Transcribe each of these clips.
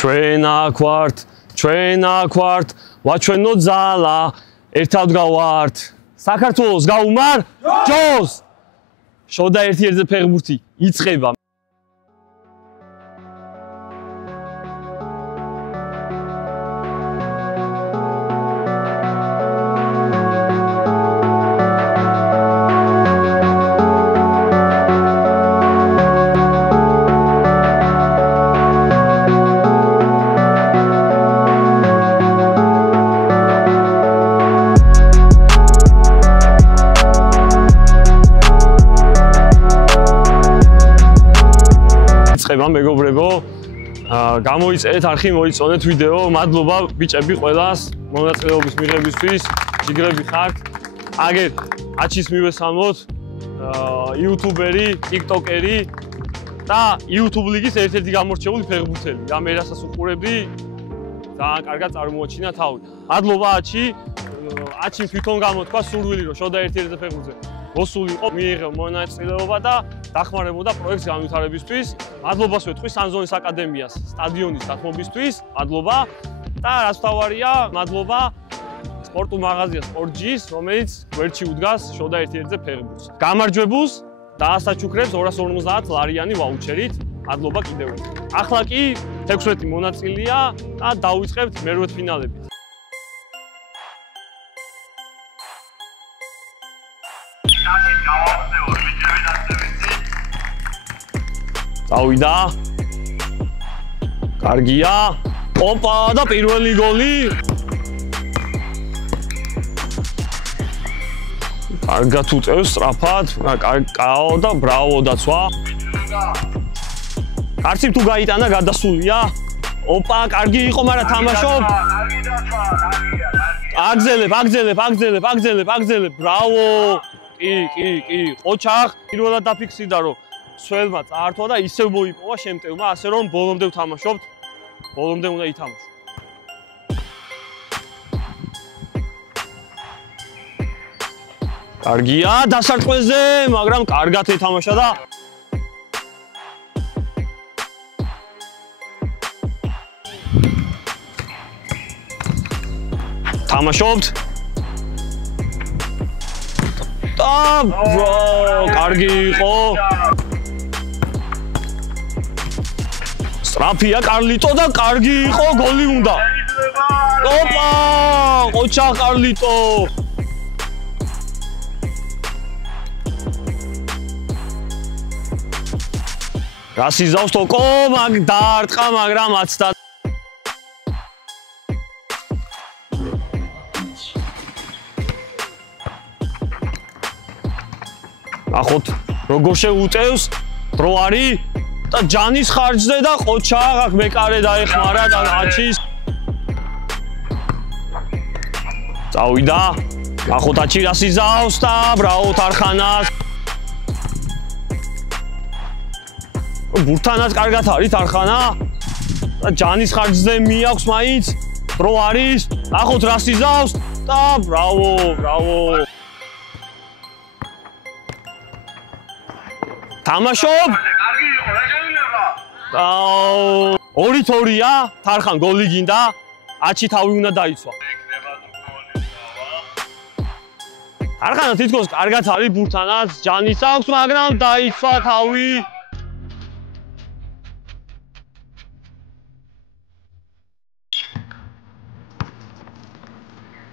ჩვენ აქ ვართ, ვაჩვენო ძალა, ერთად გავართ. საქართველოს გაუმარ ჯოს. შოდა ერთ-ერთზე ფეხბურთი იწყება. მეგობრებო, გამოიწერეთ არხი, მოიწონეთ ვიდეო. მადლობა ბიჭები ყველას მონაწილეობის მიღებისთვის. შიგრები ხართ. აგერ აჩის მივესალმოთ, იუთუბერი, ტიკტოკერი და YouTube ლიგის ერთ-ერთი გამორჩეული ფეხბურთელი. რა მე რასაც უყურებდი, ძალიან კარგად წარმოაჩინა თავი. მადლობა აჩი. აჩიმ თვითონ გამოთქვა სურვილი, რომ შოდა ერთ-ერთზე ფეხბურთზე მოსულიყო, მიიღო მონაწილეობა და დახმარებოდა პროექტს განვითარებისთვის. მადლობას ვეთქვი სანზონის აკადემიას სტადიონის დათმობისთვის. მადლობა და რაც თავარია, მადლობა სპორტულ მაღაზია სპორტჯის, რომელიც გვერდში უდგას შოდა ერთ-ერთზე ფეხბურთს. გამარჯვებულს დაასაჩუქრებს 250 ლარიანი ვაუჩერით. მადლობა კიდევ ერთხელ. ახლა კი 16 მონაწილეა და დავიწყებთ მერვედფინალებით. წავიდა. კარგია. ოპა და პირველი გოლი. კარგად უწევს სწრაფად. კაო და ბრავო დაცვა. კარცი თუ გაიტანა გადასულია. ოპა, კარგი იყო, მაგრამ თამაშობ. აგზელებ. ბრავო. კი. ყოჩახ პირველად დაფიქსირდა, რომ სველმა წაართვა და ისევ მოიპოვა შემტევმა, ასე რომ ბოლომდე ვთამაშობთ. ბოლომდე უნდა ითამაშო. კარგია, დასარტყმეზე, მაგრამ კარგად ეთამაშა და თამაშობთ. კარგი იყო. სწრაფია კარლიტო და კარგი იყო, გოლი უნდა. ოპა! ყოჩა კარლიტო. გასიზავს თოკო, დაარტყა, მაგრამ აცდა. ახოთ როგორ შეუწევს დრო არის და ჯანის ხარჯზე და ყოჩა აქ მეკარე დაეხმარა და აჩის წავიდა. ახოთ აჩი რას იზავს და ბრავო თარხანას. ბურთანაც კარგად არის თარხანა და ჯანის ხარჯზე მიაქვს მაინც დრო არის. ახოთ რას იზავს და ბრავო. თამაშობ. კარგი იყო, რა შეიძლება? 2-2-ია, თარხან გოლი გინდა, აჩი თავი უნდა დაიცვა. თარხანა თითქოს კარგად არის ბურთანაც, ჯანის აქვს, მაგრამ დაიცვა თავი.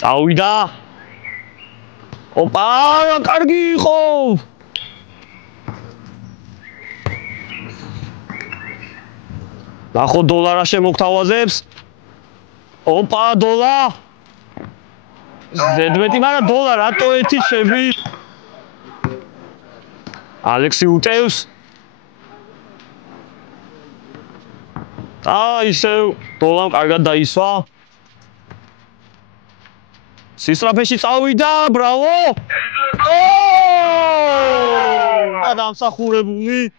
წავიდა. ოპა, კარგი იყო. ნახო დოლარა შემოგთავაზებს. ოპა დოლა. ზედმეტი, მაგრამ დოლა რატო ერთი შევი? ალექსი უტევს. ისევ დოლამ კარგად დაისვა. სისტრაფეში წავიდა, ბრავო. დამსახურებული.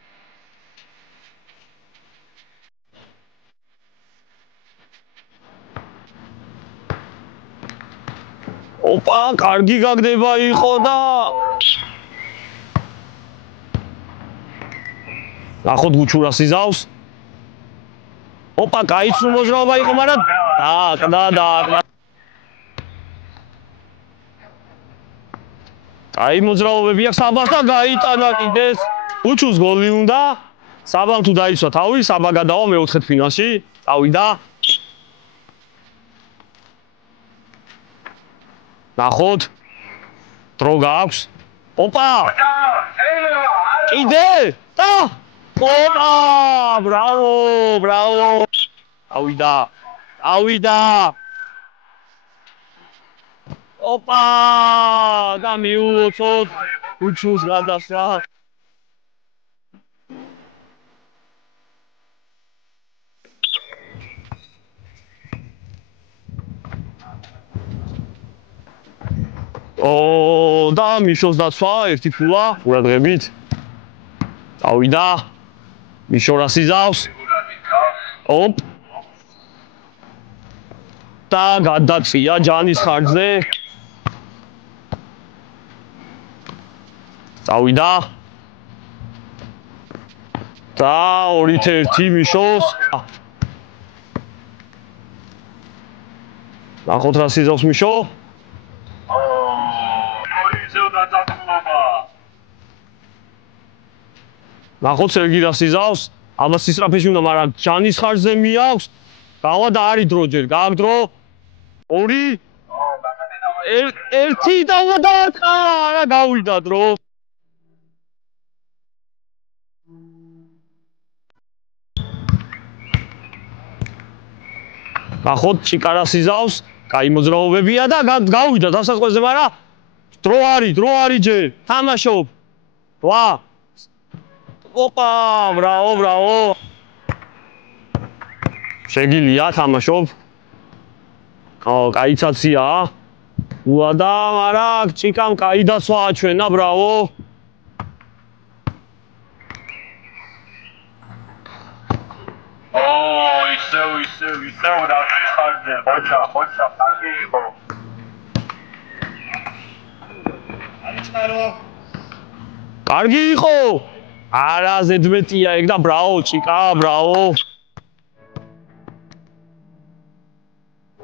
ოპა, კარგი გაგდება იყო და ნახოთ გუჩურას იზავს. ოპა, გაიცნო მოძრაობა იყო, მაგრამ და აი მოძრაობები აქვს საბას და გაიტანა კიდეს. უჩუს გოლი უნდა. საბამ თუ დაიცვა თავი, საბა გადავა მეოთხედ ფინალში. წავიდა. ნახოთ. დრო გაქვს. ოპა! კიდე! და! ოპა! ბრავო! ავიდა! ოპა! და მიულოცოთ უჩუს გადასა. და მიშოს დაცვა ერთი ფულა ყურადღებით. წავიდა. მიშო რას იზავს? ოპ. და გადაწია ჯანის ხარჯზე. წავიდა. და 2-1 მიშოს. ნახოთ რას იზავს მიშო. ნახოთ სერგი რას იზავს. აბა სისწრაფეში უნდა, მაგრამ ჯანის ხარჯზე მიაქვს. გავა და არის დრო ჯერ. გააქვს დრო. 2 1 და არა გავიდა დრო. ნახოთ ჭიკა რას იზავს. კაი მოძრაობებია და გავიდა დასაწყისზე, მაგრამ დრო არის ჯერ. თამაშობ. ვა ოპა, ბრავო. შეგილია თამაშობ. კაიცაცია. უადა, მაგრამ ჭიკამ კაი დაცვა აჩვენა, ბრავო. ისევ და ხარჯზე, ხოჩა, კარგი იყო. კარგი იყო. არა ზედმეტია ეგ და ბრავო ჭიკა, ბრავო.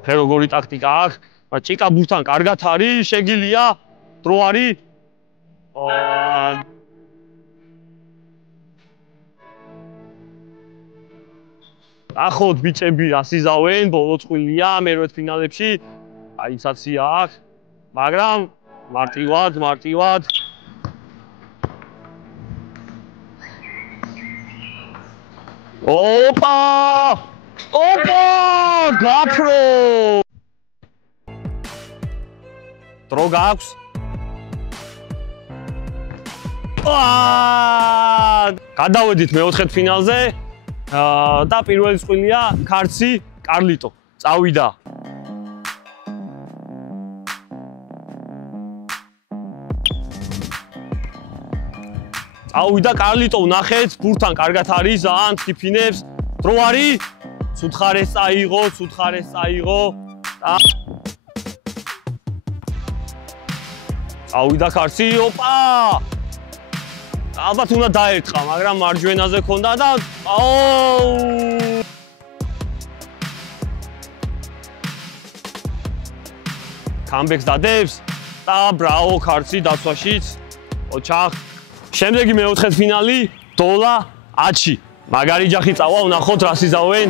როგორი ტაქტიკა აქვს? მაგრამ ჭიკა ბურთთან კარგად არის, შეგილია. დრო არის. ახოთ ბიჭები რას იზავენ, ბოლო წვილია მერვე ფინალებში. აიცაცია აქვს, მაგრამ მარტივად. ოპა! გაფრო! დრო გაქვს. გადავედით მეოთხედ ფინალზე. და პირველი წვილია ქარცი კარლიტო. წავიდა. წავიდა კარლიტო, ნახეთ, ბურთთან კარგად არის, ძალიან თიფინებს. დრო არის. სუთხარეს წაიღო. წავიდა ქარცი, ოპა! ალბათ უნდა დაერტყა, მაგრამ მარჯვენაზე ქონდა და კამბექს დადებს და ბრავო ქარცი დაცვაშიც. ოჩახ. შემდეგი მეოთხედ ფინალი დოლა აჩი. მაგარი ჯახი წავა, ვნახოთ რას იზავენ.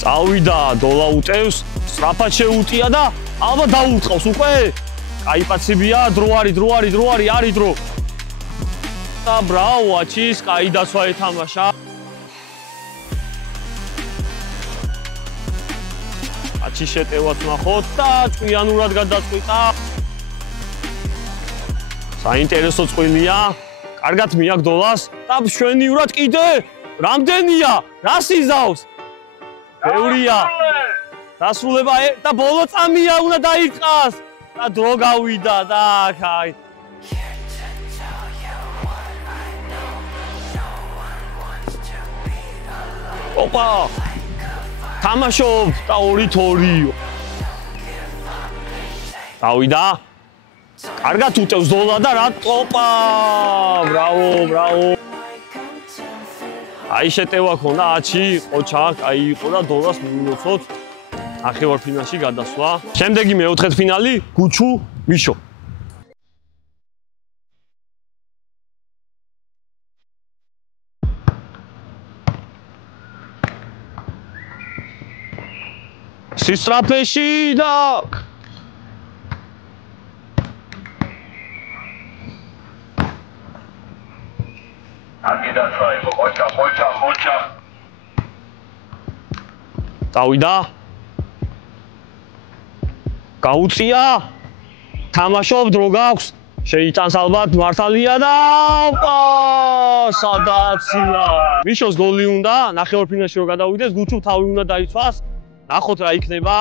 წავიდა დოლა უტევს, სწრაფად შეუტია და ალბათ დაუწყავს უკვე. კაი პაცებია, დრო არის, არის დრო. და ბრავო აჩის, კაი დაცვა ეთამაშა. აჩის შეტევას ნახოთ და ჭკვიანურად გადაწყვიტა. საინტერესო წვილია. კარგად მიაქვს დოლას და მშვენივრად კიდე რამდენია? რას იზავს? ბევრია. დასრულება და ბოლო წამია უნდა დაიწყას. და დრო გავიდა და აი. ოპა. თამაშობ და 2-2. დავიდა. კარგად უტევს დოლა და რა ტოპა! ბრავო! აი შეტევა ქონდა აჩი, ყოჩა, აი იყო და დოლას მიულოცოთ. ნახევარფინალში გადასვლა. შემდეგი მეოთხედფინალი გუჩუ მიშო. სისტრაფეში და ხოჩა. დავიდა. გაუწია. თამაშობ დრო გაქვს. შეიტანს ალბათ მართალია და სადაცია. მიშოს გოლი უნდა, ნახევარფინალში რო გადავიდეს, გუჩუმ თავი უნდა დაიცვას. ნახოთ რა იქნება.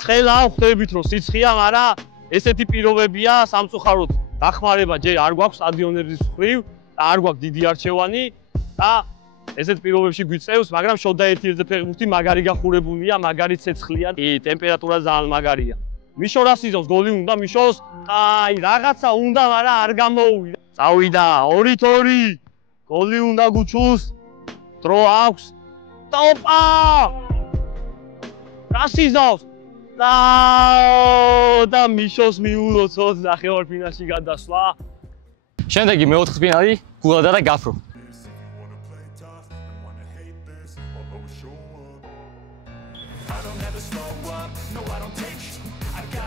ცხელა ხვდებით რომ სიცხია, მაგრამ ესეთი პირობებია სამწუხაროდ დახმარება ჯერ არ გვაქვს სტადიონების მხრივ და არ გვაქვს დიდი არჩევანი და ესეთ პირობებში გვიწევს, მაგრამ შოდა ერთ-ერთი ფეხბურთი მაგარი გახურებულია, მაგარი ცეცხლია, ტემპერატურა ძალიან მაგარია. მიშო რა სიზავს, გოლი უნდა მიშოს. აი, რაღაცა უნდა, მაგრამ არ გამოუვიდა. წავიდა 2-2. გოლი უნდა გუჩუს. დრო აქვს. ტოპა! რა სიზავს? და მიშოს მიულოცოთ ნახევარფინალში გადასვლა. შემდეგი მეოთხედფინალი გულადა და გაფრო.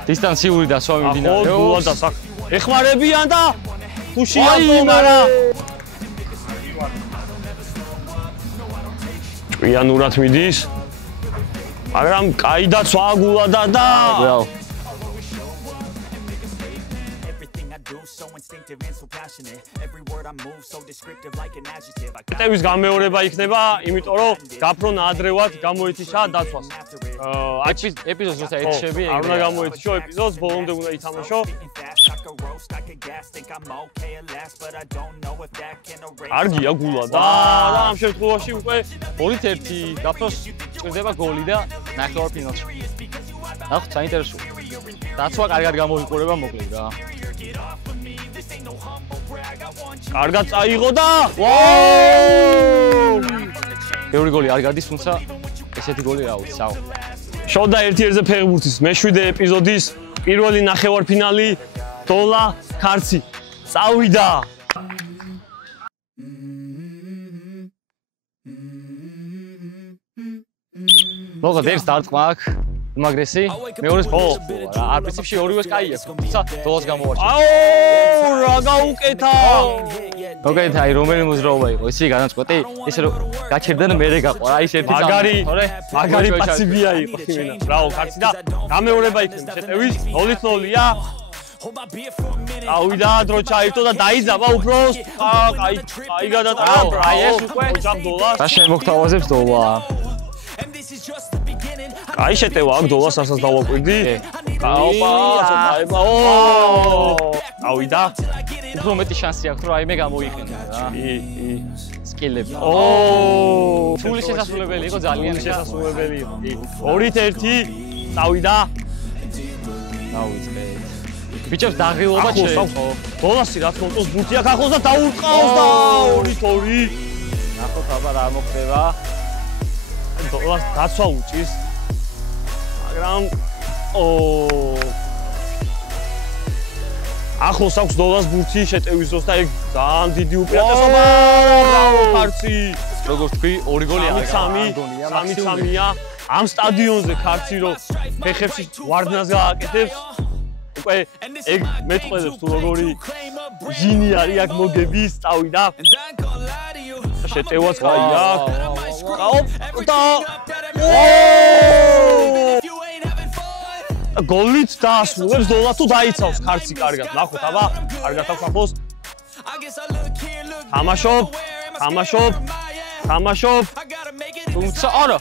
დისტანციური დასვა მიმდინარეობს. გულადა ეხმარებიან და ხუშია მაგრამ ჭკვიანურად მიდის. მაგრამ კაი დაცვა გულადა და ტევის გამეორება იქნება, იმიტომ რომ გაფრო ნაადრევად გამოეთიშა დაცვას. ეპიზოდს როცა ეთიშები, არ უნდა გამოეთიშო ეპიზოდს, ბოლომდე უნდა ითამაშო. კარგია გულადა და ამ შემთხვევაში უკვე 2-1 გაფროს ჭირდება გოლი და ნახევარფინალში. ნახოთ საინტერესოა. დაცვა კარგად გამოიყურება მოკლედ რა. კარგად წაიღო და ბევრი გოლი არ გადის, თუმცა ესეთი გოლი რა ვიცი, საო. შოდა 1-1-ზე ფეხბურთის მე-7 ეპიზოდის პირველი ნახევარფინალი დოლა ქარცი წავიდა. მოგod ერთ დარტყმა აქვს უმაგრესი, მეორეს ბოლო. რა, პრინციპში ორივეს კაია, თუმცა დოლას გამოვარჩინა. რა გაუკეთა! მოგეთ აი რომელი მოძრაობა იყო, ისი განაწყვეტი, ისე რომ გაჩერდნენ მერე გაყვა, აი ეს ერთი მაგარი პასიბია იყო იმენა. ბრავო, ქარცი და გამეორება იქნება შეტევის 0-0-ია. ავიდა დრო ჩაირთო და დაიძაბა უფროს. აი გადატანა. აი ეს უკვე ჯაბდოლას. რა შემოგთავაზებს დოლა? აი შეტევა აქ დოლას ასაც დავაკვირდი. ოპა, ცოტა ავიდა. უფრო მეტი შანსი აქვს რომ აიმე გამოიყენა რა. სკილები. ფული შესაძლებელი იყო ძალიან შესაძლებელი იყო. 2-1 წავიდა. დავიწყე. ბიჭებს დაღილობა შეეწყო. დოლასი რა თქმა უნდა ბუთი აქ ახლოს და დაურყავს და 2-2. ნახოთ აბა რა მოხდება. დოლას დაცვა უჭის. მაგრამ ახლოს აქვს დოლას ბურთი შეტევის დროს და ეგ ძალიან დიდი უპირატესობა. ბრავო ქარცი. როგორც თქვი, 2 გოლი არის. 3-3-ია. ამ სტადიონზე ქარცი რო ფეხებში ვარდნას გააკეთებს, უკვე ეგ მეტყველებს თუ როგორი ჟინი არის აქ მოგების, წავიდა. შეტევაც კაია. და გოლით დაასრულებს დოლა თუ დაიცავს ქარცი კარგად. ნახოთ აბა, კარგად აქვს ახლოს. თამაშობ. თუმცა არა.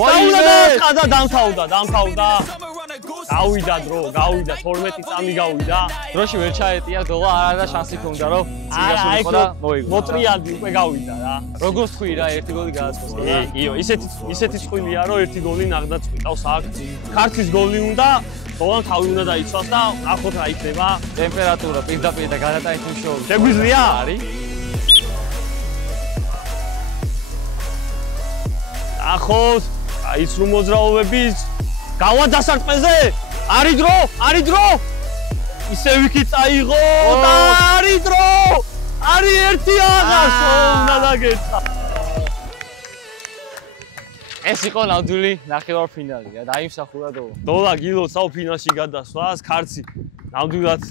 ვაიმე, ყადა დამთავრდა. გავიდა დრო, გავიდა 12 წამი გავიდა. დროში ვერ ჩაეტია დოლა, არა შანსი ჰქონდა რომ წინასულიყო და მოიგო. მოტრიალდი უკვე გავიდა რა. როგორ თქვი რა, ერთი გოლი გააწყოს და იო, ისეთი წვილია რომ ერთი გოლი ნახდაც ყავს აქ. ქართლის გოლი უნდა, დოლამ თავი უნდა დაიცვას და ახოთ რა იქნება. ტემპერატურა პირდაპირ და გადატანით უშუალოდ. შეგვიძლია? არის. ახოთ, აი ის რომ მოძრაობების გავა დასარტყმეზე. არის დრო. ისე ვიქი წაიღო და არის დრო. არის ერთი აღარსო უნდა დაგეცა. ეს იყო ნამდვილი ნახევარფინალი რა, დაიმსახურა დოლა. დოლა გილოცავ ფინალში გადასვლას, ქართლი ნამდვილად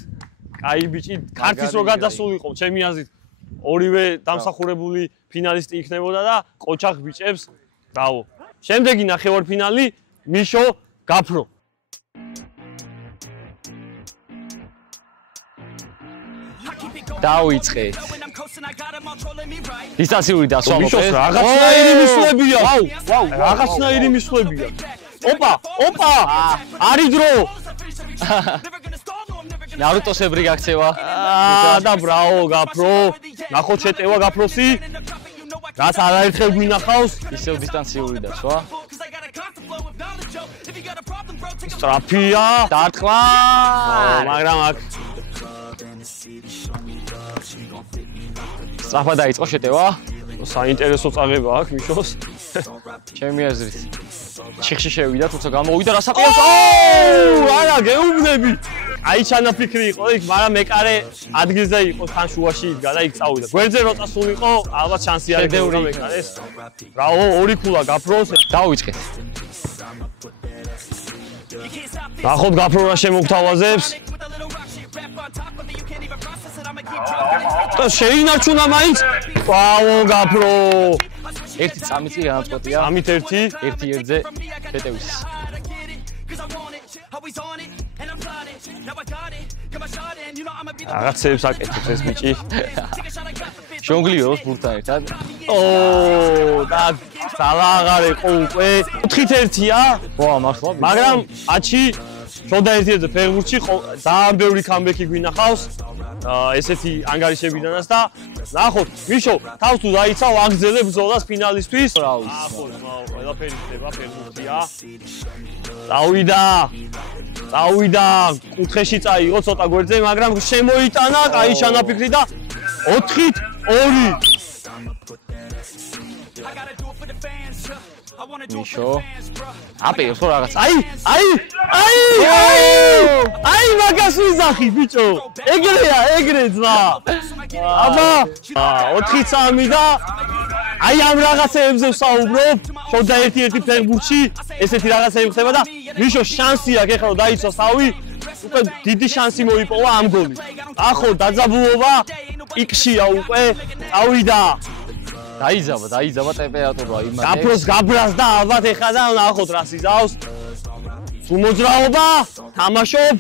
კაი ბიჭი, ქართლის რო გადასულიყო, ჩემი აზრით ორივე დამსახურებული ფინალისტი იქნებოდა და ყოჩახ ბიჭებს ბრავო. შემდეგი ნახევარფინალი მიშო გაფრო. დაუიწყეთ. დისტანციური დასვა მოხდეს. მიშოს რაღაცნაირი მისვლებია. ვაუ, რაღაცნაირი მისვლებია. ოპა! არის დრო. ნარუტოსებრი გაქცევა. და ბრავო გაფრო. ნახოთ შეტევა გაფროსი. რაც არაერთხელ გვინახავს, ისევ დისტანციური დასვა. სტრაფია. დარტყმა. მაგრამ აქ სწრაფად დაიწყო შეტევა. საინტერესო წაღება აქვს მიშოს. ჩემი აზრით. ჩიხში შევიდა, თუმცა გამოვიდა რასაყიას. არა, გეუბნები. აი ჩანაფიქრი იყო იქ, მაგრამ მეკარე ადგილზე იყო, თან შუაში იდგა და იქ წავიდა. გვერდზე რო წასულიყო, ალბათ შანსი არ ექნება მეკარეს. ბრავო, ორი ქულა გაფროს. დაუიწყეთ. ნახოთ გაფრო რა შემოგთავაზებს. და შეინარჩუნა მაინც. ვაუ, გაფრო. ერთი წამით კი განაწყვეტია. ამით ერთი 1-1-ზე შეტევის. რაღაცებს აკეთებს ეს ბიჭი. ჟონგლიორობს ბურთთან ერთად. და ძალა აღარ იყო უკვე. 4-1-ია. ვა, მართლა. მაგრამ აჩი შოდა 1-1-ზე ფეხბურთში ძალიან ბევრი კამბექი გვინახავს. ესეთი ანგარიშებიდანაც და ნახოთ, მიშო, თავს თუ დაიცავ აგზელებ ბრძოლას ფინალისთვის. ახოთ, ყველაფერი ხდება ფეხბურთია. წავიდა, კუთხეში წაიღო ცოტა გვერდზე, მაგრამ შემოიტანა, კაი ჩანაფიქრი და 4-2. მიშო. აპერს ხო რაღაც. აი მაგას ვიზახი ბიჭო. ეგრე ძმა. აბა 4-3 და აი ამ რაღაცეებზე ვსაუბრობ. შოდა 1-1 ფეხბურთში ესეთი რაღაცები ხდება და მიშო შანსი აქვს ეხლა დაიცვა სავი. უკვე დიდი შანსი მოიპოვა ამ გოლით. ახო დაძაბულობა პიკშია უკვე. წავიდა. დაიძაბა ტემპერატურა იმაზე. გაფროს გაბრას და ალბათ ეხლა და ნახოთ რა სიზავს. თუ მოძრაობა, თამაშობ.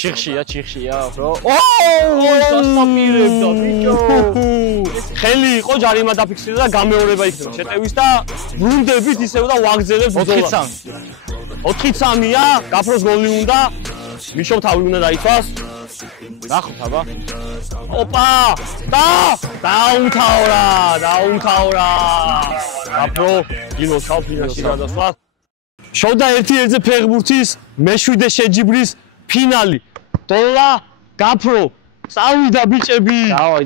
ჩიხშია, ბრო. დასაპირებდა ბიჭო. ხელი იყო ჯარიმა დაფიქსირდა და გამეორება იქნება შეტევის და ბრუნდებით ისევ და ვაგზელებს ბრძოლას. 4-3-ია, გაფროს გოლი უნდა. მიშო თავი უნდა დაიცვას. ნახოთ აბა. ოპა! დაუმთავრა. გაფრო გილოცავ ფინალში გადასვლა. შოდა 1-1-ზე ფეხბურთის მე-7 შეჯიბრის ფინალი. დოლა, გაფრო. წავიდა ბიჭები. დავაი.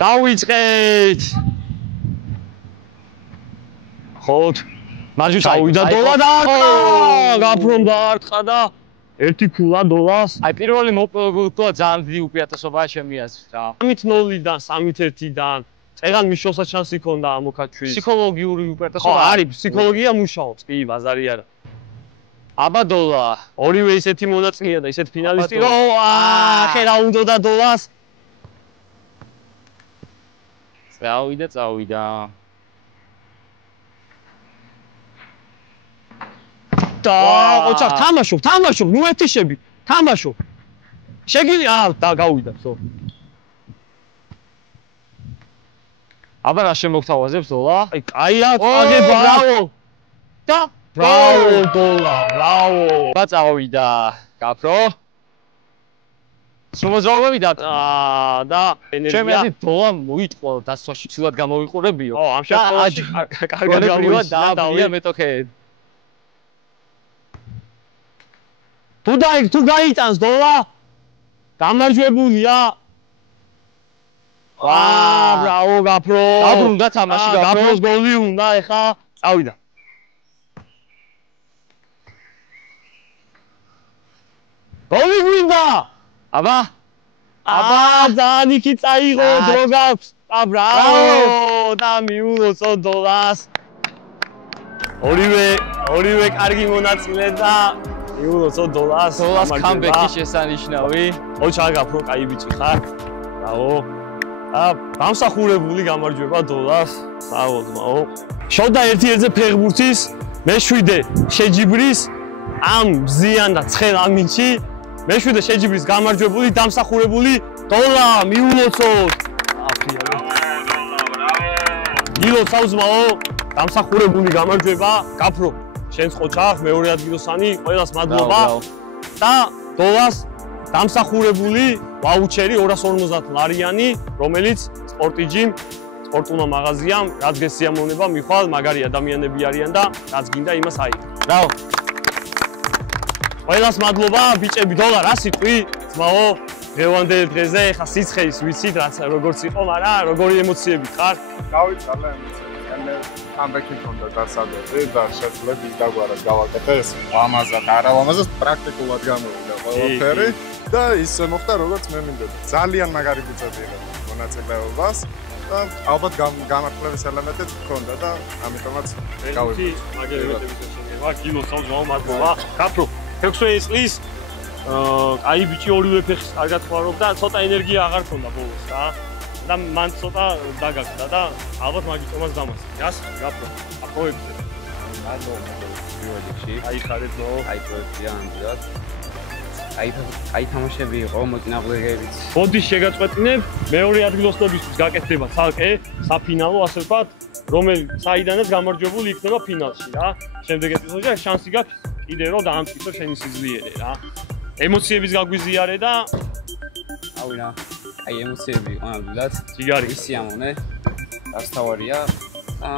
დავიწყეთ. ხოთ. მარჯვენა წავიდა დოლა და გაფრომ დაარტყა და ერთი ქულა დოლას. აი პირველი მოპოვებული ქულა ძალიან დიდი უპირატესობაა ჩემი აზრით რა. 3-0-დან 3-1-დან წეგან მიშოსაც შანსი ჰქონდა ამოქაჩვის. ფსიქოლოგიური უპირატესობა. ხო, არის ფსიქოლოგია მუშაობს, კი, ბაზარი არა. აბა დოლა. ორივე ისეთი მონაწილეა და ისეთი ფინალისტი, რომ ხერა უნდა დოლას. წავიდა. და ოჩახ თამაშობ, ნუ ეთიშები, თამაშობ. შეგიძლია, და გავიდა, ხო. აბა რა შემოგთავაზებს დოლა? აი, კაია, წაგება. ბრავო. და ბრავო, დოლა, ბრავო. და წავიდა. გაფრო. შემოძრავებიდან და ენერგია. ჩემი აზრით დოლა მოიტყვა დასვაში ცილად გამოვიყურებიო. ამ შემთხვევაში კარგად გამოვიდა და მეტოქე. თუ გაიტანს დოლა გამარჯვებულია. ბრავო, გაფრო. დაბრუნდა თამაში გაფრო. გაფროს გოლი უნდა ეხა წავიდა. გოლი გვინდა. აბა ძალიან იქი წაიღო დრო გაქვს. ბრავო და მიულოცო დოლას. ორივე კარგი მონაწილე და მიულოცო დოლას. დოლას კამბექი შესანიშნავი. ოჩაგაფრო კაი ბიჭი ხარ. ბრავო. დამსახურებული გამარჯვება დოლას. ბრავო ძმაო. შოდა 1-1-ზე ფეხბურთის, მეშვიდე შეჯიბრის ამ მზიან და ცხელ ამინჩი. მეშვიდე შეჯიბრის გამარჯვებული დამსახურებული დოლა მიულოცოთ. გილოცავ ძმაო, დამსახურებული გამარჯვება, გაფრო. შენს ხოჩახ მეორე ადგილოსანი, ყველას მადლობა. და დოლას დამსახურებული ვაუჩერი 250 ლარიანი, რომელიც სპორტიჯიმ, სპორტულმა მაღაზიამ, რაც გესიამოვნება, მიხვალ მაგარი ადამიანები არიან და რაც გინდა იმას აიღო. ბრავო. ყველას მადლობა, ბიჭები, დოლა რა სიტყვი? ძმაო, დღევანდელ დღეზე ხა სიცხეის ვიცით, რაც როგორც იყო, მაგრამ როგორი ემოციები ხარ? გავიცალე ემოციები. კამბექი მქონდა დასადები და შეძლებ ის დაგვარა გავაკეთე ეს ლამაზად, არა ლამაზად, პრაქტიკულად გამოვიდა ყველაფერი და ისე მოხდა, როგორც მე მინდოდა. ძალიან მაგარი ბიჭები იყო მონაწილეობას და ალბათ გამართლების ელემენტები მქონდა და ამიტომაც გავიგე. მაგარი ელემენტების შეშენება, გილოცავ ძმაო, მადლობა. გაფრო. 16 წლის აი ბიჭი ორივე ფეხს კარგად ხმარობდა, ცოტა ენერგია აღარ ქონდა ბოლოს რა. და მან ცოტა დაგაგდა და ალბათ მაგიტომას დამას. გას, გაფრო. აპროექტზე. მადლობა პროექტში. აი ხარეთ ნო. აი პროექტია ამჯერად. აი თამაშები იყო, მოწინააღმდეგეებიც. ბოდის შეგაწყვეტინებ, მეორე ადგილოსნობისთვის გაკეთდება ცალკე, საფინალო, ასე ვთქვათ, საიდანაც გამარჯვებული იქნება ფინალში რა. შემდეგ ეპიზოდში შანსი გაქვს კიდე რომ დაამტკიცო შენი სიძლიერე რა. ემოციების გაგვიზიარე და ავი რა. აი ემოციები იყო ნამდვილად. ჯიგარი. სიამოვნე. დასთავარია და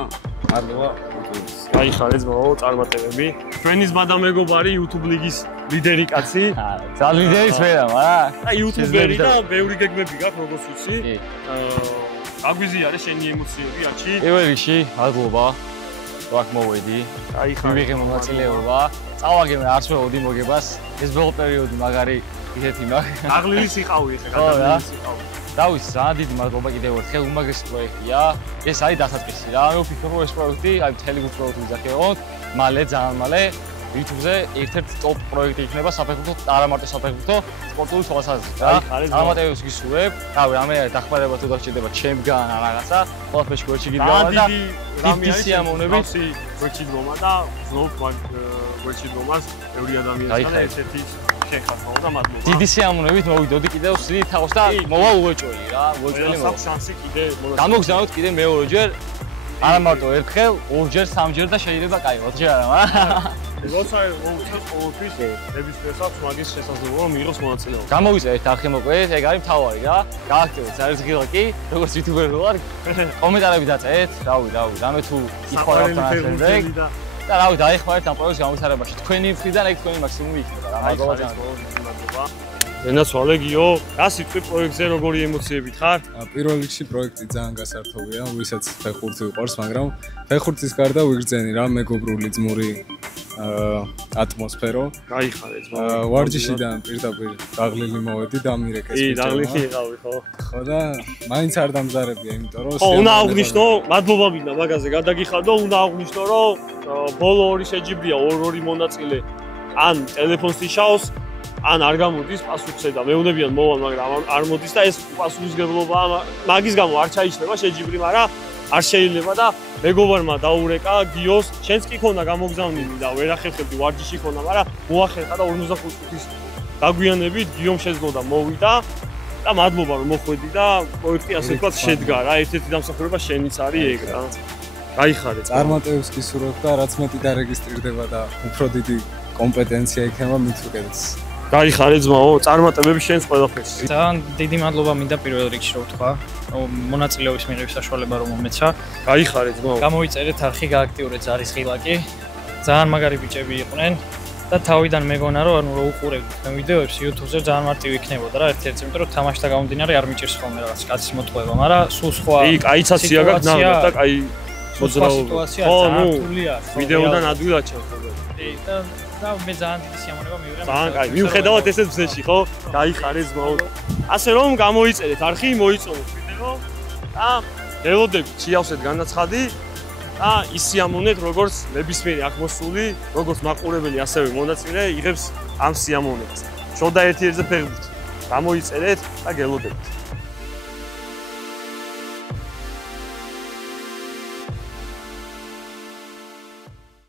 მადლობა YouTube-ს. აი ხარეთ ძმაო, წარმატებები. ჩვენი ზმა და მეგობარი YouTube ლიგის ლიდერი კაცი. ძალიან ლიდერიც ვერა, მაგრამ აი YouTube-ერი და ბევრი გეგმები გაქვს, როგორც ვიცი. გაგვიზიარე შენი ემოციები, აჩი. პირველ რიგში მადლობა. ვაკ მოვედი. აი ხარეთ. მივიღე მონაწილეობა. წავაგე არც მოვედი მოგებას. ეს ბოლო პერიოდი მაგარი ისეთი მაგარი. აღლილის იყავი ხე, გადაგვილის იყავი. დავის ძალიან დიდი მადლობა კიდევ ერთხელ, უმაგრესი პროექტია. ეს არის დასაწყისი რა. მე ვფიქრობ ეს პროექტი, აი მთელი პროექტი ვიზახეოთ. მალე ძალიან მალე YouTube-ზე ერთ-ერთი ტოპ პროექტი იქნება საფეხბურთო, არა მარტო საფეხბურთო, სპორტული თვალსაზრისით რა. წარმატებებს გისურვებ. რავი, ამე დახმარება თუ დაგჭირდება ჩემგან ან რაღაცა, ყველაფერში გვერდში გიდავა და დიდი სიამოვნებით გვერდში დგომა და ვზნობ გვერდში დგომას ბევრი ადამიანთან ერთ-ერთი შეხახავ და მადლობა. დიდი სიამოვნებით მოვიდოდი კიდევ სიდით თავს და მოვა უეჭველი რა, უეჭველი მოვა. შანსი კიდე გამოგზავნოთ კიდე მეორეჯერ. არა მარტო ერთხელ, ორჯერ, სამჯერ და შეიძლება კაიოთ, ჯერ არა, მაგრამ როცა მოვუწევს ყოველთვის ნებისმიერ საქმეს მაგის შესაძლებლობა მიიღოს მონაწილეობა. გამოვიწერეთ არხი მოკლედ, ეგ არის მთავარი რა. გააქტიურეთ არის ღილაკი კი, როგორც იუთუბერი ვარ. კომენტარები დაწერეთ, რავი, რამე თუ იხვალავთ თანასწორად. და რავი, დაიხმარეთ ამ პროექტის გამოცდილებაში. თქვენი მხრიდან ეგ თქვენი მაქსიმუმი იქნება რა. მადლობა. ენაცვალე გიო, რა სიტყვი პროექტზე როგორი ემოციებით ხარ? პირველ რიგში პროექტი ძალიან გასართობია, ვისაც ფეხბურთი უყვარს, მაგრამ ფეხბურთის გარდა ვიგრძენი რა მეგობრული ძმური ატმოსფერო. გაიხარეთ, ვარჯიშიდან პირდაპირ დაღლილი მოვედი და მირეკეს. დაღლილი იყავი ხო? ხო და მაინც არ დამზარებია, იმიტომ რომ ხო, უნდა აღვნიშნო, მადლობა მინდა მაგაზე გადაგიხადო, უნდა აღვნიშნო, რომ ბოლო ორი შეჯიბრია, ორი მონაწილე ან ტელეფონს იშაოს, ან არ გამოდის პასუხზე და მეუნებიან მოვალ, მაგრამ არ მოდის და ეს პასუხისგებლობა მაგის გამო არ ჩაიშლება შეჯიბრი, მაგრამ არ შეიძლება და მეგობარმა დაურეკა გიოს, შენც კი ქონდა გამოგზავნილი და ვერ ახერხებდი ვარჯიში ქონდა, მაგრამ მოახერხა და 45 წუთის დაგვიანებით გიომ შეძლო და მოვიდა და მადლობა რომ მოხვედი და პროექტი ასე ვთქვათ შედგა რა, ერთ-ერთი დამსახურება შენიც არის ეგ რა. გაიხარეთ. წარმატებებს გისურვებ და რაც მეტი დარეგისტრირდება და უფრო დიდი კომპეტენცია იქნება მით უკეთეს. გაიხარე ძმაო, წარმატებები შენს ყველაფერს. ძალიან დიდი მადლობა მინდა პირველ რიგში რომ ვთქვა, მონაწილეობის მიღების საშუალება რომ მომეცა. გაიხარე ძმაო. გამოიწერეთ არხი, გააქტიურეთ ზარის ღილაკი. ძალიან მაგარი ბიჭები იყვნენ და თავიდან მეგონა რომ ანუ რო უყურებთ მე ვიდეოებს YouTube-ზე ძალიან მარტივი იქნებოდა რა, ერთ-ერთი იმიტომ რომ თამაშთა გამომდინარე არ მიჭირს ხოლმე რაღაც კაცის მოტყუება, მაგრამ სულ სხვა კაიცაცია გაქვს ნახოთ და კაი მოძრაობა. ხო, ნუ ვიდეოდან ადვილად ჩანს. და მე ძალიან დიდი სიამოვნება მივიღე. ძალიან კაი. მიუხედავად ესეც ბზეში, ხო? გაიხარე ძმაო. ასე რომ გამოიწერეთ არხი, მოიწონეთ ვიდეო და ველოდებით შეავსეთ განაცხადი და ისიამოვნეთ როგორც ნებისმიერი აქ მოსული, როგორც მაყურებელი, ასევე მონაწილე იღებს ამ სიამოვნებას. შოდა ერთ-ერთზე ფეხბურთი. გამოიწერეთ და გელოდებით.